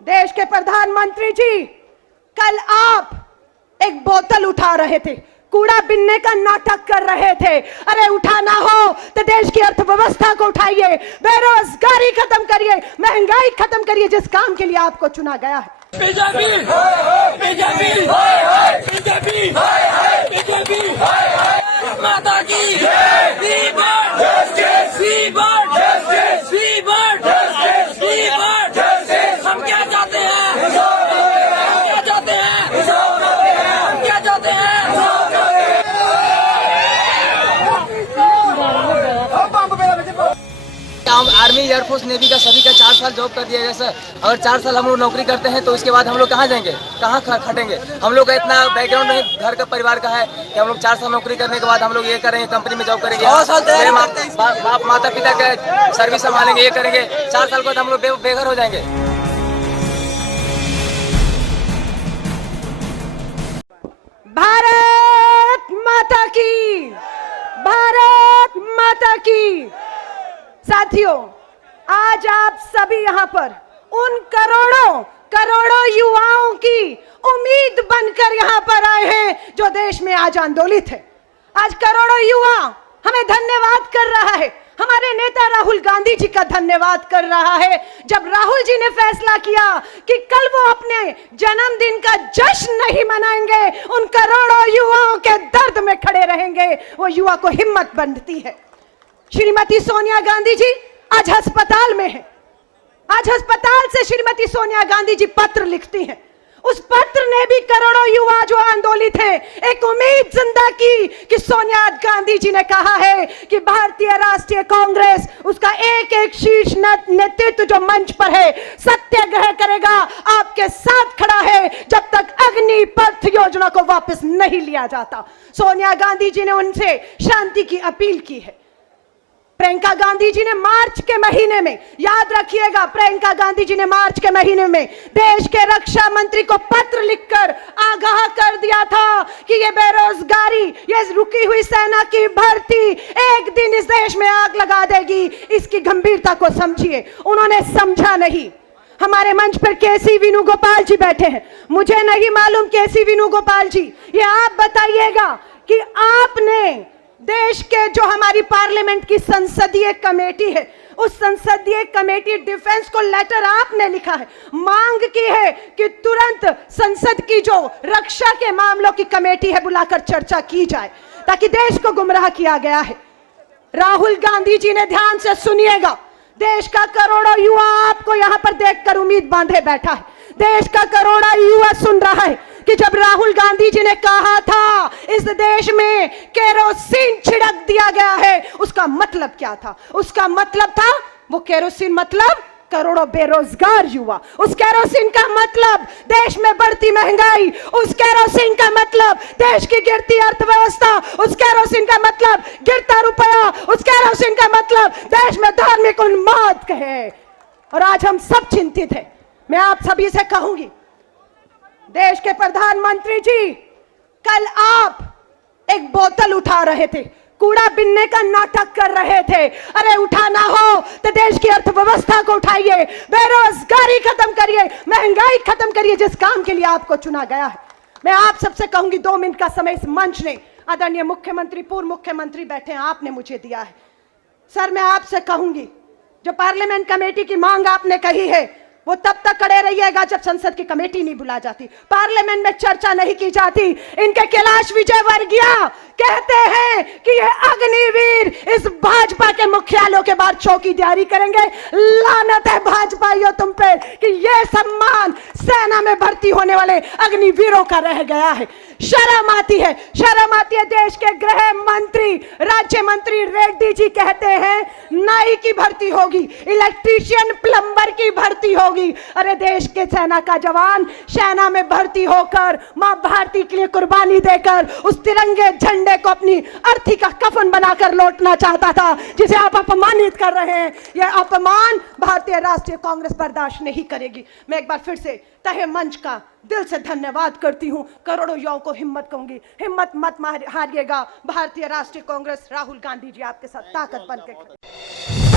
देश के प्रधानमंत्री जी, कल आप एक बोतल उठा रहे थे, कूड़ा बिनने का नाटक कर रहे थे। अरे उठाना हो तो देश की अर्थव्यवस्था को उठाइए, बेरोजगारी खत्म करिए, महंगाई खत्म करिए, जिस काम के लिए आपको चुना गया है। बीजेपी माता की हम क्या चाहते हैं, क्या चाहते हैं, हम क्या चाहते हैं। आर्मी, एयरफोर्स, नेवी का सभी का 4 साल जॉब कर दिया गया सर। अगर 4 साल हम लोग नौकरी करते हैं तो इसके बाद हम लोग कहाँ जाएंगे, कहाँ खटेंगे। हम लोग का इतना बैकग्राउंड नहीं घर का परिवार का है कि हम लोग 4 साल नौकरी करने के बाद हम लोग ये करेंगे, कंपनी में जॉब करेंगे, मेरे बाप माता पिता का सर्विस संभालेंगे, ये करेंगे। 4 साल के बाद हम लोग बेघर हो जाएंगे। भारत माता की, भारत माता की। साथियों, आज आप सभी यहाँ पर उन करोड़ों करोड़ों युवाओं की उम्मीद बनकर यहाँ पर आए हैं जो देश में आज आंदोलित है। आज करोड़ों युवा हमें धन्यवाद कर रहा है, हमारे नेता राहुल गांधी जी का धन्यवाद कर रहा है। जब राहुल जी ने फैसला किया कि कल वो अपने जन्मदिन का जश्न नहीं मनाएंगे, उन करोड़ों युवाओं के दर्द में खड़े रहेंगे, वो युवा को हिम्मत बनती है। श्रीमती सोनिया गांधी जी आज अस्पताल में है। आज अस्पताल से श्रीमती सोनिया गांधी जी पत्र लिखती हैं। उस पत्र ने भी करोड़ों युवा जो आंदोलित हैं एक उम्मीद जिंदा की कि सोनिया गांधी जी ने कहा है कि भारतीय राष्ट्रीय कांग्रेस, उसका एक एक शीर्ष नेतृत्व जो मंच पर है, सत्याग्रह करेगा, आपके साथ खड़ा है जब तक अग्निपथ योजना को वापस नहीं लिया जाता। सोनिया गांधी जी ने उनसे शांति की अपील की है। प्रियंका गांधी जी ने मार्च के महीने में, याद रखिएगा, प्रियंका गांधी जी ने मार्च के महीने में देश के रक्षा मंत्री को पत्र लिखकर आगाह कर दिया था कि ये बेरोजगारी, ये रुकी हुई सेना की भर्ती एक दिन इस देश में आग लगा देगी। इसकी गंभीरता को समझिए। उन्होंने समझा नहीं। हमारे मंच पर केसी वेणुगोपाल जी बैठे हैं। मुझे नहीं मालूम केसी वेणुगोपाल जी, ये आप बताइएगा कि आपने देश के जो हमारी पार्लियामेंट की संसदीय कमेटी है, उस संसदीय कमेटी डिफेंस को लेटर आपने लिखा है, मांग की है कि तुरंत संसद की जो रक्षा के मामलों की कमेटी है बुलाकर चर्चा की जाए, ताकि देश को गुमराह किया गया है। राहुल गांधी जी ने, ध्यान से सुनिएगा, देश का करोड़ों युवा आपको यहां पर देखकर उम्मीद बांधे बैठा है। देश का करोड़ों युवा सुन रहा है कि जब राहुल गांधी जी ने कहा था इस देश में केरोसिन छिड़क दिया गया है, उसका मतलब क्या था? उसका मतलब था, वो केरोसिन मतलब करोड़ों बेरोजगार युवा, उस केरोसिन का मतलब देश में बढ़ती महंगाई, उस केरोसिन का मतलब देश की गिरती अर्थव्यवस्था, उस केरोसिन का मतलब गिरता रुपया, उस केरोसिन का मतलब देश में धार्मिक उन्माद है। और आज हम सब चिंतित हैं। मैं आप सभी से कहूंगी, देश के प्रधानमंत्री जी, कल आप एक बोतल उठा रहे थे, कूड़ा बिनने का नाटक कर रहे थे। अरे उठाना हो तो देश की अर्थव्यवस्था को उठाइए, बेरोजगारी खत्म करिए, महंगाई खत्म करिए, जिस काम के लिए आपको चुना गया है। मैं आप सबसे कहूंगी, 2 मिनट का समय इस मंच ने, आदरणीय मुख्यमंत्री, पूर्व मुख्यमंत्री बैठे हैं, आपने मुझे दिया है। सर, मैं आपसे कहूंगी, जो पार्लियामेंट कमेटी की मांग आपने कही है, वो तब तक खड़े रहिएगा जब संसद की कमेटी नहीं बुला जाती, पार्लियामेंट में चर्चा नहीं की जाती। इनके कैलाश विजयवर्गीय कहते हैं कि ये अग्निवीर इस भाजपा के मुख्यालयों के बाद चौकीदारी करेंगे। लानत है भाजपाइयों तुम पे कि ये सम्मान सेना में भर्ती होने वाले अग्निवीरों का रह गया है। शर्म आती है, शर्म आती है। देश के गृह मंत्री, राज्य मंत्री रेड्डी जी कहते हैं नाई की भर्ती होगी, इलेक्ट्रीशियन, प्लम्बर की भर्ती होगी। अरे देश के सेना का जवान सेना में भर्ती होकर मां भारती के लिए कुर्बानी देकर उस तिरंगे झंडे को अपनी अर्थी का कफन बनाकर लौटना चाहता था, जिसे आप अपमानित कर रहे हैं। यह अपमान भारतीय राष्ट्रीय कांग्रेस बर्दाश्त नहीं करेगी। मैं एक बार फिर से तहे मंच का दिल से धन्यवाद करती हूं। करोड़ों युवाओं को हिम्मत कहूंगी, हिम्मत मत हारिएगा। भारतीय राष्ट्रीय कांग्रेस, राहुल गांधी जी आपके साथ ताकत बन के